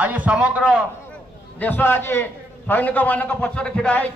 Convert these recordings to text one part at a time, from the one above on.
आज समग्र देश आज सैनिक मान पछरे छिड़ा है।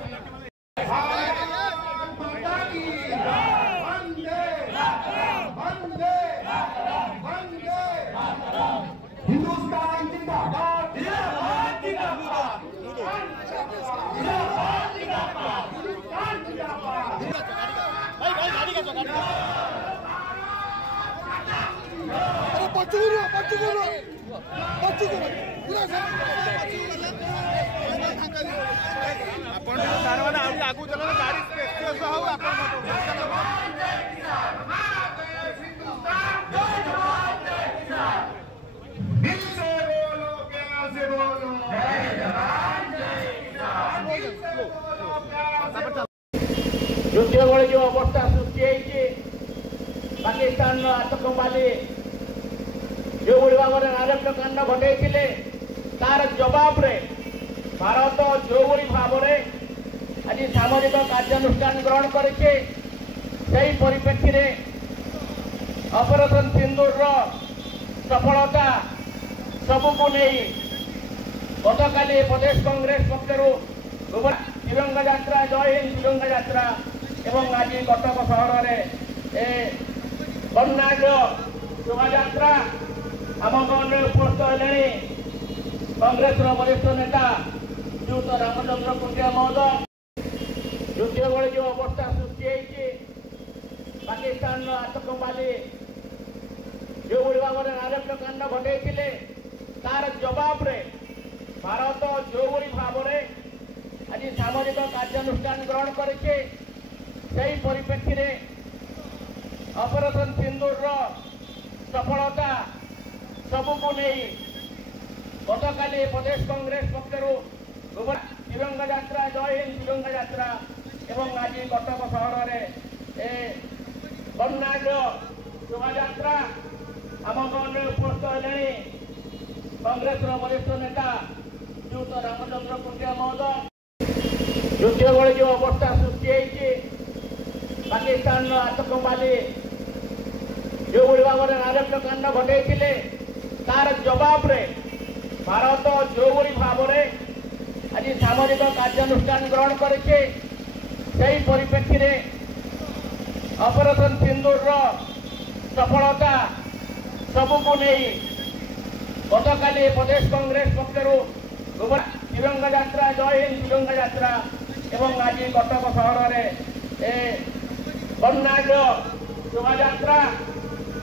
युद्ध बेले जो अवस्था सृष्टि पाकिस्तान आतंकवादी जो भाव में नारकांड घटे तार जवाब रे भारत जो भाव में आज सामरिक कार्यानुष्ठान ग्रहण करे परिप्रेक्षी ऑपरेशन सिंदूर सफलता सबको नहीं गतकाली प्रदेश कांग्रेस पक्षर तिरंगा यात्रा जय हिंद तिरंगा यात्रा एवं आज कटक सहर में कर्णाटक शोभा यात्रा आम गणे उपस्थित है कांग्रेस वरिष्ठ नेता श्रीयुत रामचंद्र कुंडिया महोदय। युद्ध बेले जो अवस्था सृष्टि पाकिस्तान आतंकवादी जो भाव में नारकांड घटे तार जवाब रे भारत जो भाव में आज सामरिक कार्यानुष्ठान ग्रहण करे परिप्रेक्षी ऑपरेशन सिंदूर सफलता सबको नहीं गतकाली प्रदेश कांग्रेस पक्षर तिरंगा यात्रा जय हिंद तिरंगा यात्रा एवं आज कटक सहर में कर्णाटक शोभा यात्रा आम गणे उपस्थित है कांग्रेस वरिष्ठ नेता श्रीयुत रामचंद्र कुंडिया महोदय। युद्ध बेले जो अवस्था सृष्टि पाकिस्तान आतंकवादी जो भाव में नारकांड घटे तार जवाब रे भारत जो भाव में आज सामरिक कार्यानुष्ठान ग्रहण करे परिप्रेक्षी ऑपरेशन सिंदूर सफलता सबको नहीं गतकाली प्रदेश कांग्रेस पक्षर तिरंगा यात्रा जय हिंद तिरंगा यात्रा एवं आज कटक सहर में कर्णाटक शोभा यात्रा